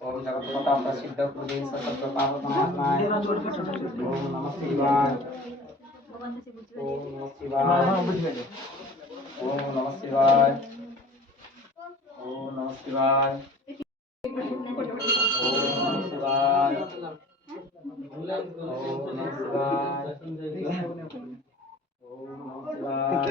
ओम जगतपता प्रसिद्ध कुलदेव सतत पावनात्माय ओम नमः शिवाय ओम नमः शिवाय ओम नमः शिवाय ओम नमः शिवाय ओम नमः शिवाय ओम नमः शिवाय ओम नमः शिवाय